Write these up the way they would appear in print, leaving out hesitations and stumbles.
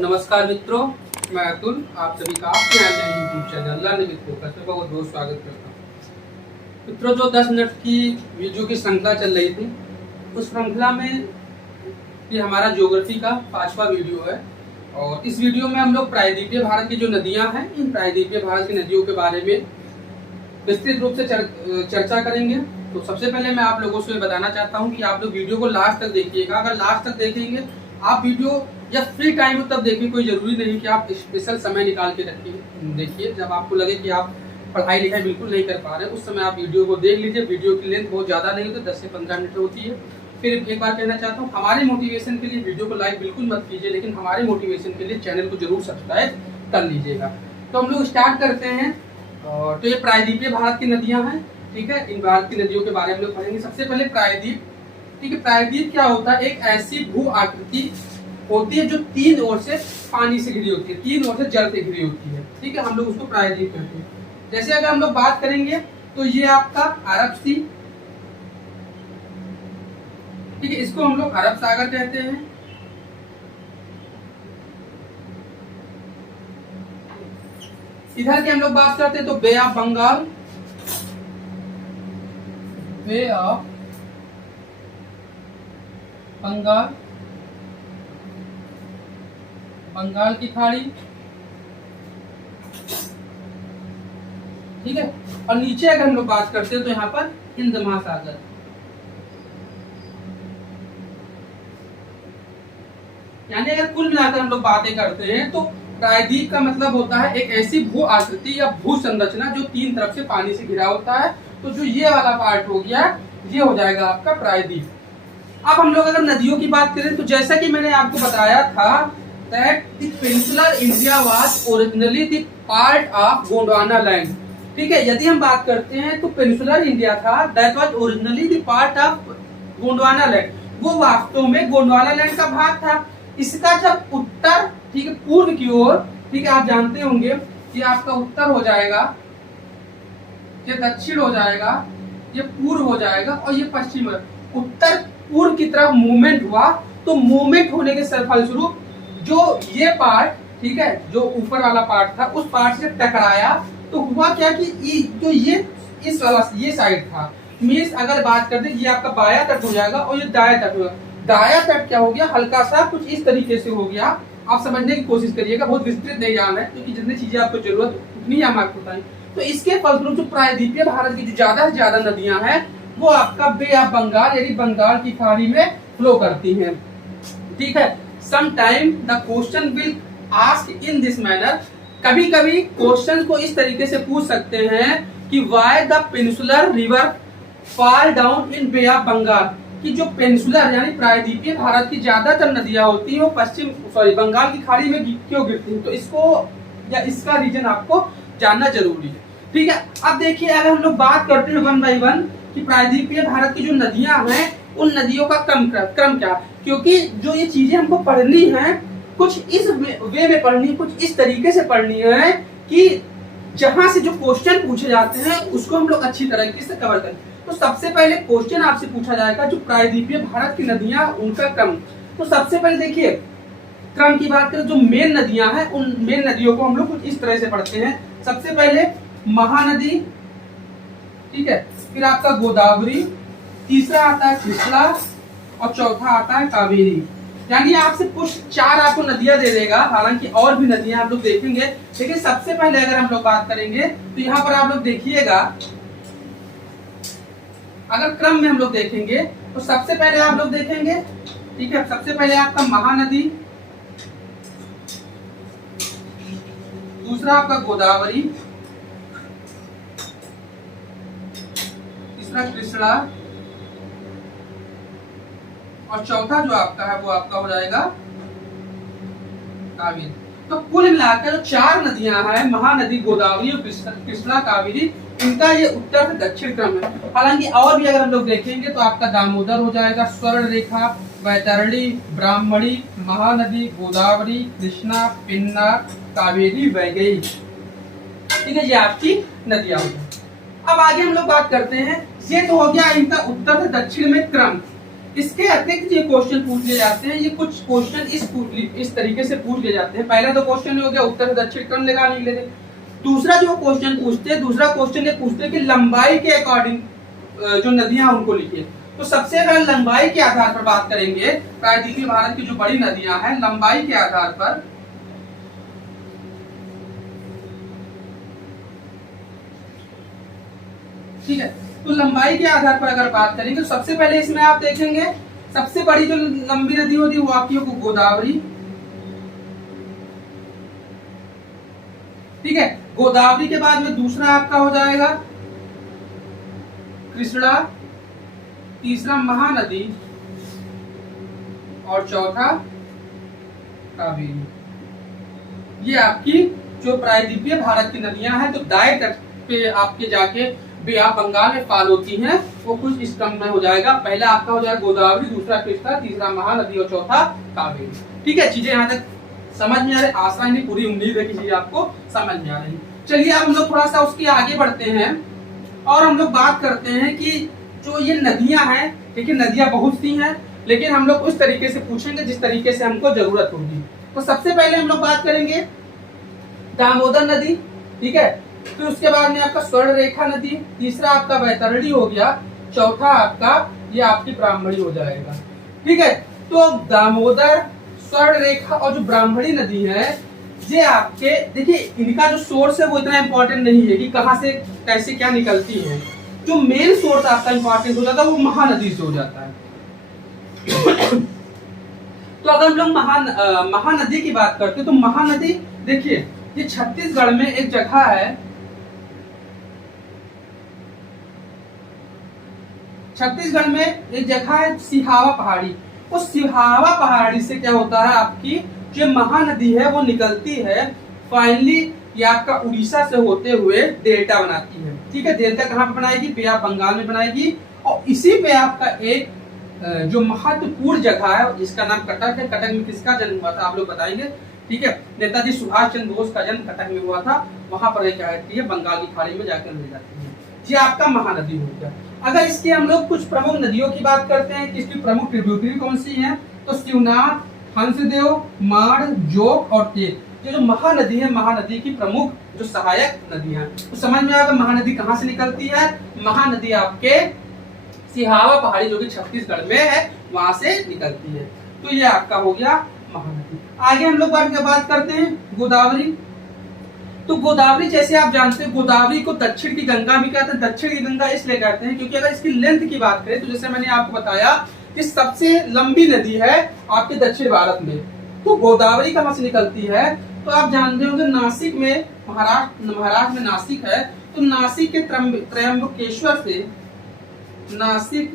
नमस्कार मित्रों, मैं अतुल आप सभी का आपके यहाँ YouTube channel learn with focus में बहुत बहुत स्वागत करता हूँ। मित्रों, जो 10 मिनट की वीडियो की श्रृंखला चल रही थी, उस श्रृंखला में ये हमारा ज्योग्राफी का 5वां वीडियो है और इस वीडियो में हम लोग प्रायद्वीपीय भारत की जो नदियां हैं, इन प्रायद्वीपीय भारत की नदियों के बारे में विस्तृत रूप से चर्चा करेंगे। तो सबसे पहले मैं आप लोगों से बताना चाहता हूँ कि आप लोग वीडियो को लास्ट तक देखिएगा। अगर लास्ट तक देखेंगे आप वीडियो या फ्री टाइम हो तब देखिए, कोई जरूरी नहीं कि आप स्पेशल समय निकाल के रखिए। देखिए, जब आपको लगे कि आप पढ़ाई लिखाई बिल्कुल नहीं कर पा रहे, उस समय आप वीडियो को देख लीजिए। वीडियो की लेंथ बहुत ज़्यादा नहीं होती, 10 से 15 मिनट होती है। फिर एक बार कहना चाहता हूँ, हमारे मोटिवेशन के लिए वीडियो को लाइक बिल्कुल मत कीजिए, लेकिन हमारे मोटिवेशन के लिए चैनल को जरूर सब्सक्राइब कर लीजिएगा। तो हम लोग स्टार्ट करते हैं। तो ये प्रायद्वीपीय भारत की नदियाँ हैं, ठीक है। इन भारत की नदियों के बारे में लोग पढ़ेंगे। सबसे पहले प्रायद्वीप, ठीक है। प्रायद्वीप क्या होता है? एक ऐसी भू आकृति होती है जो तीन ओर से पानी से घिरी होती है, तीन ओर से जल से घिरी होती है, ठीक है। हम लोग उसको प्रायद्वीप कहते हैं। जैसे अगर हम लोग बात करेंगे तो ये आपका अरब सी, ठीक है, इसको हम लोग अरब सागर कहते हैं। इधर की हम लोग बात करते हैं तो bay of Bengal, bay of Bengal, Bengal की खाड़ी, ठीक है। और नीचे अगर हम लोग बात करते हैं तो यहाँ पर हिंद महासागर, यानी अगर कुल मिलाकर हम लोग बातें करते हैं तो प्रायद्वीप का मतलब होता है एक ऐसी भू आकृति या भू संरचना जो तीन तरफ से पानी से घिरा होता है। तो जो ये वाला पार्ट हो गया, ये हो जाएगा आपका प्रायद्वीप। अब हम लोग अगर नदियों की बात करें तो जैसा कि मैंने आपको बताया था that the peninsular India was originally the part of Gondwana land, ठीक है। यदि हम बात करते हैं तो पेनिसुलर इंडिया था, that was originally the part of Gondwana land, वो वास्तव में गोंडवाना लैंड का भाग था। इसका जब उत्तर, ठीक है, पूर्व की ओर, ठीक है, आप जानते होंगे कि आपका उत्तर हो जाएगा, ये दक्षिण हो जाएगा, ये पूर्व हो जाएगा और ये पश्चिम। उत्तर पूर्व की तरफ मूवमेंट हुआ, तो मूवमेंट होने के फलस्वरूप जो ये पार्ट, ठीक है, जो ऊपर वाला पार्ट था उस पार्ट से टकराया। तो हुआ क्या कि तो ये इस वाला ये साइड था। मीन्स अगर बात करते ये आपका बाया तट हो जाएगा और ये दाया तट होगा। दाया तट क्या हो गया? हल्का सा कुछ इस तरीके से हो गया। आप समझने की कोशिश करिएगा, बहुत विस्तृत नहीं जाना है क्योंकि जितनी चीजें आपको जरूरत उतनी हम आपको बताएं। तो इसके फलस्वरूप जो प्रायद्वीपीय भारत की जो ज्यादा से ज्यादा नदियां हैं वो आपका बे ऑफ बंगाल यानी बंगाल की खाड़ी में फ्लो करती हैं, ठीक है। Sometime the question will ask in this manner, कभी कभी क्वेश्चन को इस तरीके से पूछ सकते हैं कि why the peninsular river fall down in Bay of Bengal, कि जो पेनिसुलर यानी प्रायद्वीपीय भारत की ज्यादातर नदियां होती हैं वो बंगाल की खाड़ी में क्यों गिरती हैं। तो इसको या इसका रीजन आपको जानना जरूरी है, ठीक है। अब देखिए, अगर हम लोग बात करते हैं वन बाई वन कि प्रायद्वीपीय भारत की जो नदियां हैं उन नदियों का क्रम क्या, क्योंकि जो ये चीजें हमको पढ़नी है कुछ इस वे में पढ़नी, कुछ इस तरीके से पढ़नी है कि जहां से जो क्वेश्चन पूछे जाते हैं उसको हम लोग अच्छी तरीके से कवर करें। तो सबसे पहले क्वेश्चन आपसे पूछा जाएगा जो प्रायद्वीपीय भारत की नदियां उनका क्रम। तो सबसे पहले देखिए, क्रम की बात करें, जो मेन नदियां हैं उन मेन नदियों को हम लोग कुछ इस तरह से पढ़ते हैं। सबसे पहले महानदी, ठीक है, फिर आपका गोदावरी, तीसरा आता है कृष्णा और चौथा आता है कावेरी। यानी आपसे कुछ 4 आपको नदियां दे देगा, हालांकि और भी नदियां आप लोग देखेंगे। लेकिन सबसे पहले अगर हम लोग बात करेंगे तो यहाँ पर आप लोग देखिएगा, अगर क्रम में हम लोग देखेंगे तो सबसे पहले आप लोग देखेंगे, ठीक है, सबसे पहले आपका महानदी, दूसरा आपका गोदावरी, तीसरा कृष्णा और चौथा जो आपका है वो आपका हो जाएगा कावेरी। तो कुल मिलाकर जो 4 नदियां हैं, महानदी, गोदावरी और कृष्णा, कावेरी, इनका ये उत्तर से दक्षिण क्रम है। हालांकि और भी अगर हम लोग देखेंगे तो आपका दामोदर हो जाएगा, स्वर्ण रेखा, वैतरणी, ब्राह्मणी, महानदी, गोदावरी, कृष्णा, पिन्ना, कावेरी, वैगई, ठीक है, ये आपकी नदियां होगी। अब आगे हम लोग बात करते हैं, ये तो हो गया इनका उत्तर से दक्षिण में क्रम। इसके अतिरिक्त ये क्वेश्चन पूछ लिए जाते हैं, ये कुछ क्वेश्चन इस तरीके से पूछ लिए जाते हैं। पहला तो क्वेश्चन हो गया उत्तर से दक्षिण क्रम लगा निकले थे। दूसरा जो क्वेश्चन पूछते हैं, दूसरा क्वेश्चन ये पूछते हैं कि लंबाई के अकॉर्डिंग जो नदियां उनको लिखिए। तो सबसे पहले लंबाई के आधार पर बात करेंगे। प्रायद्वीपीय भारत की जो बड़ी नदियां हैं, लंबाई के आधार पर ठीक है, तो लंबाई के आधार पर अगर बात करेंगे तो सबसे पहले इसमें आप देखेंगे सबसे बड़ी जो लंबी नदी होती है वो आपकी होगी गोदावरी। ठीक है, गोदावरी के बाद में दूसरा आपका हो जाएगा कृष्णा, तीसरा महानदी और चौथा कावेरी। ये आपकी जो प्रायद्वीपीय भारत की नदियां हैं, तो दाएं तट पे आपके जाके बे ऑफ बंगाल में पाल होती हैं, वो कुछ इस क्रम में हो जाएगा। पहला आपका हो जाएगा गोदावरी, दूसरा कृष्णा, तीसरा महानदी और चौथा कावेरी। ठीक है, चीजें यहाँ तक समझ में आ रही, आसान नहीं, पूरी उम्मीद है कि चीजें आपको समझ में आ रही। चलिए अब हम लोग थोड़ा सा उसके आगे बढ़ते हैं और हम लोग बात करते हैं कि जो ये नदियां हैं, देखिए नदियां बहुत सी हैं, लेकिन हम लोग उस तरीके से पूछेंगे जिस तरीके से हमको जरूरत होगी। तो सबसे पहले हम लोग बात करेंगे दामोदर नदी। ठीक है, फिर उसके बाद में आपका स्वर्ण रेखा नदी, तीसरा आपका वैतरणी हो गया, चौथा आपका ये आपकी ब्राह्मणी हो जाएगा। ठीक है, तो दामोदर, स्वर्ण रेखा और जो ब्राह्मणी नदी है, ये आपके देखिए इनका जो सोर्स है वो इतना इंपॉर्टेंट नहीं है कि कहां से कैसे क्या निकलती है। जो मेन सोर्स आपका इंपॉर्टेंट हो जाता है वो महानदी से हो जाता है। तो अगर हम लोग महानदी की बात करते हैं तो महानदी देखिए ये छत्तीसगढ़ में एक जगह है, छत्तीसगढ़ में एक जगह है सिहावा पहाड़ी। उस सिहावा पहाड़ी से क्या होता है, आपकी जो महानदी है वो निकलती है, फाइनली ये आपका उड़ीसा से होते हुए डेल्टा बनाती है। ठीक है, डेल्टा कहाँ पे बनाएगी, बे ऑफ बंगाल में बनाएगी। और इसी पे आपका एक जो महत्वपूर्ण जगह है जिसका नाम कटक है। कटक में किसका जन्म हुआ था आप लोग बताएंगे। ठीक है, नेताजी सुभाष चंद्र बोस का जन्म कटक में हुआ था। वहां पर क्या कहती है, बंगाल की खाड़ी में जाकर मिल जाती है। ये आपका महानदी हो गया। अगर इसके हम लोग कुछ प्रमुख नदियों की बात करते हैं कि इसकी प्रमुख ट्रिब्यूटरी कौन सी है, तो शिवनाथ, हंसदेव, माड़, जोग और तेज। ये जो महानदी है, महानदी की प्रमुख जो सहायक नदी है। तो समझ में आएगा महानदी कहाँ से निकलती है। महानदी आपके सिहावा पहाड़ी जो कि छत्तीसगढ़ में है वहां से निकलती है। तो ये आपका हो गया महानदी। आगे हम लोग बात करते हैं गोदावरी। तो गोदावरी जैसे आप जानते हैं, गोदावरी को दक्षिण की गंगा भी कहते हैं। दक्षिण की गंगा इसलिए कहते हैं क्योंकि अगर इसकी लेंथ की बात करें तो जैसे मैंने आपको बताया कि सबसे लंबी नदी है आपके दक्षिण भारत में। तो गोदावरी कहां से निकलती है, तो आप जानते होंगे नासिक में, महाराष्ट्र में नासिक है। तो नासिक के त्र्यंबकेश्वर से, नासिक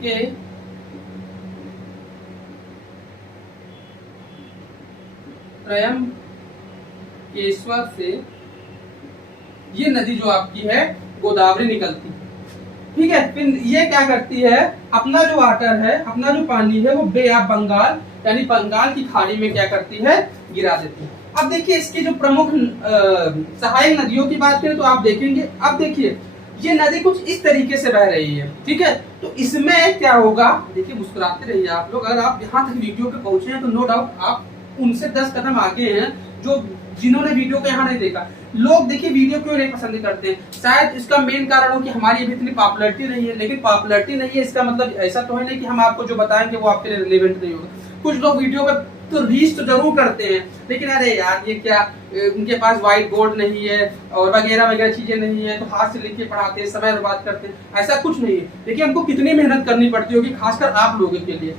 के त्र्यंबकेश्वर से ये नदी जो आपकी है गोदावरी निकलती है। ठीक है, फिर ये क्या करती है, अपना जो वाटर है, अपना जो पानी है वो बे ऑफ बंगाल यानी बंगाल की खाड़ी में क्या करती है, गिरा देती है। अब देखिए इसकी जो प्रमुख सहायक नदियों की बात करें तो आप देखेंगे, अब देखिए ये नदी कुछ इस तरीके से बह रही है। ठीक है, तो इसमें क्या होगा, देखिए मुस्कुराते रहिए आप लोग। अगर आप यहाँ तक वीडियो पे पहुंचे हैं तो नो डाउट आप उनसे 10 कदम आगे हैं जो जिन्होंने वीडियो को यहाँ नहीं देखा। लोग देखिए वीडियो क्यों नहीं पसंद करते हैं, शायद इसका मेन कारण हो कि हमारी अभी इतनी पॉपुलैरिटी नहीं है। लेकिन पॉपुलैरिटी नहीं है इसका मतलब ऐसा तो है नहीं कि हम आपको जो बताएंगे वो आपके लिए रिलेवेंट नहीं होगा। कुछ लोग वीडियो पे तो रीच तो जरूर करते हैं, लेकिन अरे यार ये क्या, उनके पास व्हाइट बोर्ड नहीं है और वगैरह वगैरह चीजें नहीं है, तो हाथ से लिख के पढ़ाते हैं, समय बर्बाद करते हैं। ऐसा कुछ नहीं है। देखिए हमको कितनी मेहनत करनी पड़ती होगी, खासकर आप लोगों के लिए।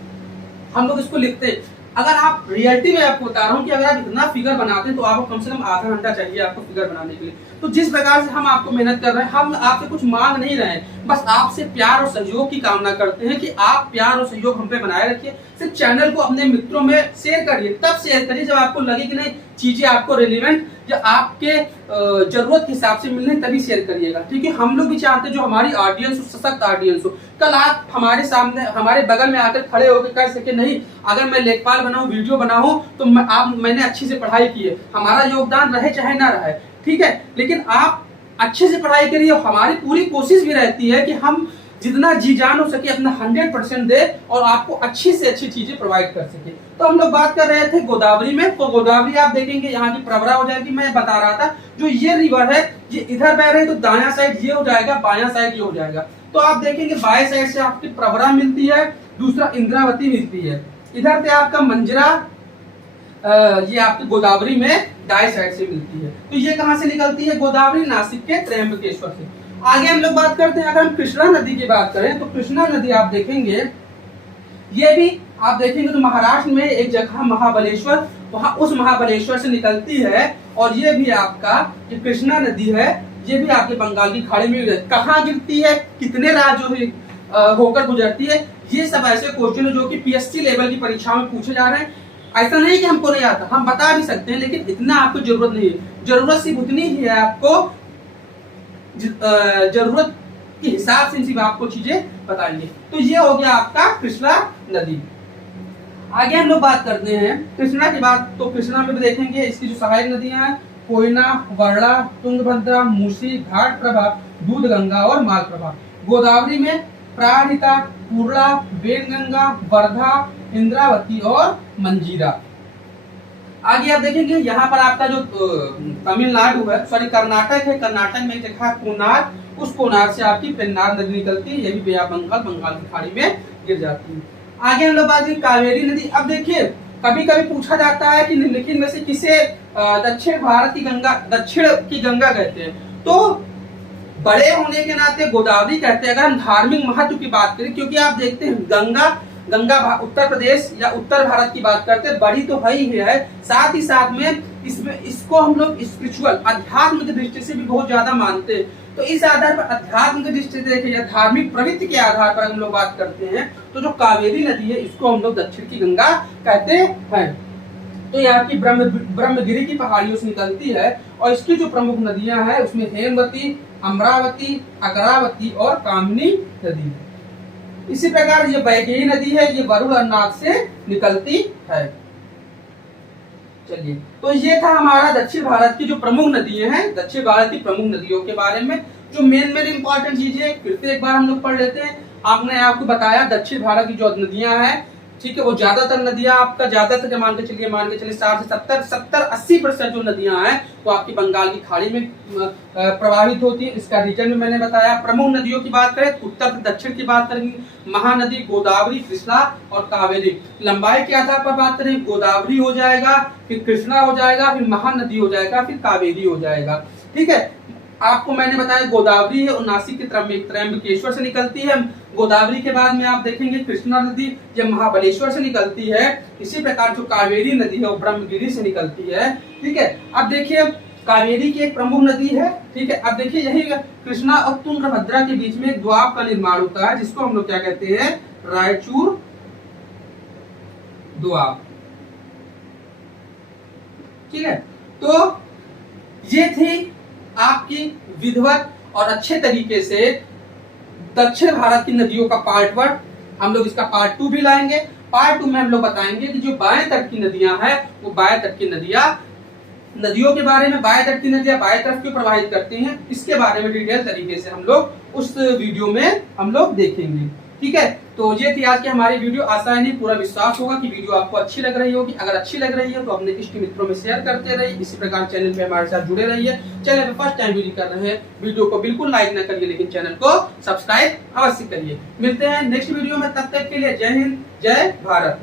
हम लोग इसको लिखते हैं। अगर आप रियलिटी में आपको बता रहा हूँ कि अगर आप इतना फिगर बनाते हैं तो आपको कम से कम आधा घंटा चाहिए आपको फिगर बनाने के लिए। तो जिस प्रकार से हम आपको मेहनत कर रहे हैं, हम आपसे कुछ मांग नहीं रहे हैं, बस आपसे प्यार और सहयोग की कामना करते हैं कि आप प्यार और सहयोग हम पे बनाए रखिए। सिर्फ चैनल को अपने मित्रों में शेयर करिए, तब शेयर करिए जब आपको लगे कि नहीं चीजें आपको रिलेवेंट या आपके जरूरत के हिसाब से मिलने, तभी शेयर करिएगा। क्योंकि हम लोग भी चाहते हैं जो हमारी ऑडियंस हो, सशक्त ऑडियंस हो। कल आप हमारे सामने, हमारे बगल में आकर खड़े होकर कह सके नहीं अगर मैं लेखपाल बनाऊं, वीडियो बनाऊं तो मैंने अच्छी से पढ़ाई की है। हमारा योगदान रहे चाहे ना रहे, ठीक है, लेकिन आप अच्छे से पढ़ाई करिए। हमारी पूरी कोशिश भी रहती है कि हम जितना जी जान हो सके अपना 100% दे और आपको अच्छी से अच्छी चीजें प्रोवाइड कर सके। तो हम लोग बात कर रहे थे गोदावरी में, तो गोदावरी आप देखेंगे यहाँ की प्रवरा हो जाएगी। मैं बता रहा था जो ये रिवर है ये इधर बह रही है, तो दायां साइड ये हो जाएगा, बायां साइड ये हो जाएगा। तो आप देखेंगे बाएं साइड से आपकी प्रवरा मिलती है, दूसरा इंद्रावती मिलती है, इधर से आपका मंजरा ये आपकी गोदावरी में दाएं साइड से मिलती है। तो ये कहां से निकलती है? गोदावरी नासिक के त्र्यंबकेश्वर से। आगे हम लोग बात करते हैं, अगर हम कृष्णा नदी की बात करें तो कृष्णा नदी आप देखेंगे ये भी आप देखेंगे तो महाराष्ट्र में एक जगह महाबलेश्वर, वहां उस महाबलेश्वर से निकलती है। और ये भी आपका जो कृष्णा नदी है ये भी आपके बंगाल की खाड़ी में कहाँ गिरती है, कितने राज्यों से होकर गुजरती है, ये सब ऐसे क्वेश्चन है जो कि पीएससी लेवल की परीक्षाओं में पूछे जा रहे हैं। ऐसा नहीं कि हमको नहीं आता, हम बता भी सकते हैं, लेकिन इतना आपको जरूरत नहीं है। जरूरत सिर्फ उतनी ही है, आपको जरूरत के हिसाब से सिर्फ आपको चीजें बताएंगे। तो ये हो गया आपका कृष्णा नदी। आगे हम लोग बात करते हैं कृष्णा की बात, तो कृष्णा में भी देखेंगे इसकी जो सहायक नदियां हैं कोयना, वर्णा, तुंगभद्रा, मूसी, घाट प्रभा, दूध गंगा और माल प्रभा। गोदावरी में प्राणहिता, पूर्णा, वेदगंगा, वर्धा, इंद्रावती और मंजीरा। आगे आप देखेंगे यहाँ पर आपका जो तमिलनाडु है, सॉरी कर्नाटक है, कर्नाटक में एक जगह है कोनार, उस कोनार से आपकी पेन्नार नदी निकलती है, ये भी बे ऑफ बंगाल, बंगाल की खाड़ी में गिर जाती है। आगे हम लोग बात करें कावेरी नदी। अब देखिए कभी कभी पूछा जाता है कि निम्नलिखित में से किसे दक्षिण भारत की गंगा, दक्षिण की गंगा कहते हैं, तो बड़े होने के नाते गोदावरी कहते हैं। अगर हम धार्मिक महत्व की बात करें, क्योंकि आप देखते हैं गंगा उत्तर प्रदेश या उत्तर भारत की बात करते हैं, बड़ी तो है ही है, साथ ही साथ में इसको हम लोग स्पिरिचुअल अध्यात्म की दृष्टि से भी बहुत ज्यादा मानते हैं। तो इस आधार पर अध्यात्म की दृष्टि से देखें या धार्मिक प्रवृत्ति के आधार पर हम लोग बात करते हैं, तो जो कावेरी नदी है इसको हम लोग दक्षिण की गंगा कहते हैं। तो यहाँ की ब्रह्मगिरी की पहाड़ियों से निकलती है और इसकी जो प्रमुख नदियां हैं उसमें हेमवती, अमरावती, अग्रावती और कामनी नदी है। इसी प्रकार ये वैगेयी नदी है, ये वरुण और नाग से निकलती है। चलिए, तो ये था हमारा दक्षिण भारत की जो प्रमुख नदियां हैं, दक्षिण भारत की प्रमुख नदियों के बारे में जो मेन इंपॉर्टेंट चीजें फिर से एक बार हम लोग पढ़ लेते हैं। आपको बताया दक्षिण भारत की जो नदियां हैं, ठीक है, वो ज्यादातर नदियां आपका ज्यादातर मान के चलिए 60 से 70-80% जो नदियां हैं वो आपकी बंगाल की खाड़ी में प्रभावित होती है। इसका रीजन में मैंने बताया। प्रमुख नदियों की बात करें उत्तर से दक्षिण की बात करेंगे, महानदी गोदावरी, कृष्णा और कावेरी। लंबाई के आधार पर बात करें गोदावरी हो जाएगा, फिर कृष्णा हो जाएगा, फिर महानदी हो जाएगा, फिर कावेरी हो जाएगा। ठीक है, आपको मैंने बताया गोदावरी है और नासिक के त्र्यंबकेश्वर से निकलती है। गोदावरी के बाद में आप देखेंगे कृष्णा नदी जब महाबलेश्वर से निकलती है। इसी प्रकार जो कावेरी नदी है वो ब्रह्मगिरी से निकलती है। ठीक है, अब देखिए कावेरी की एक प्रमुख नदी है। ठीक है, अब देखिए यही कृष्णा और तुंगभद्रा के बीच में एक द्वाब का निर्माण होता है जिसको हम लोग क्या कहते हैं, रायचूर द्वाब। ठीक है, तो ये थी आपकी विधिवत और अच्छे तरीके से दक्षिण भारत की नदियों का पार्ट 1। हम लोग इसका पार्ट 2 भी लाएंगे। पार्ट 2 में हम लोग बताएंगे कि जो बाएं तट की नदियां हैं वो बाएं तट की नदियों के बारे में, बाएं तट की नदियां बाएं तरफ क्यों प्रवाहित करती हैं, इसके बारे में डिटेल तरीके से हम लोग उस वीडियो में हम लोग देखेंगे। ठीक है, तो ये थी आज की हमारी वीडियो। आशा है नहीं पूरा विश्वास होगा कि वीडियो आपको अच्छी लग रही होगी। अगर अच्छी लग रही है तो अपने इष्ट मित्रों में शेयर करते रहिए। इसी प्रकार चैनल पे हमारे साथ जुड़े रहिए। चैनल पे फर्स्ट टाइम विजिट कर रहे हैं, वीडियो को बिल्कुल लाइक न करिए लेकिन चैनल को सब्सक्राइब अवश्य करिए। मिलते हैं नेक्स्ट वीडियो में, तब तक के लिए जय हिंद, जय भारत।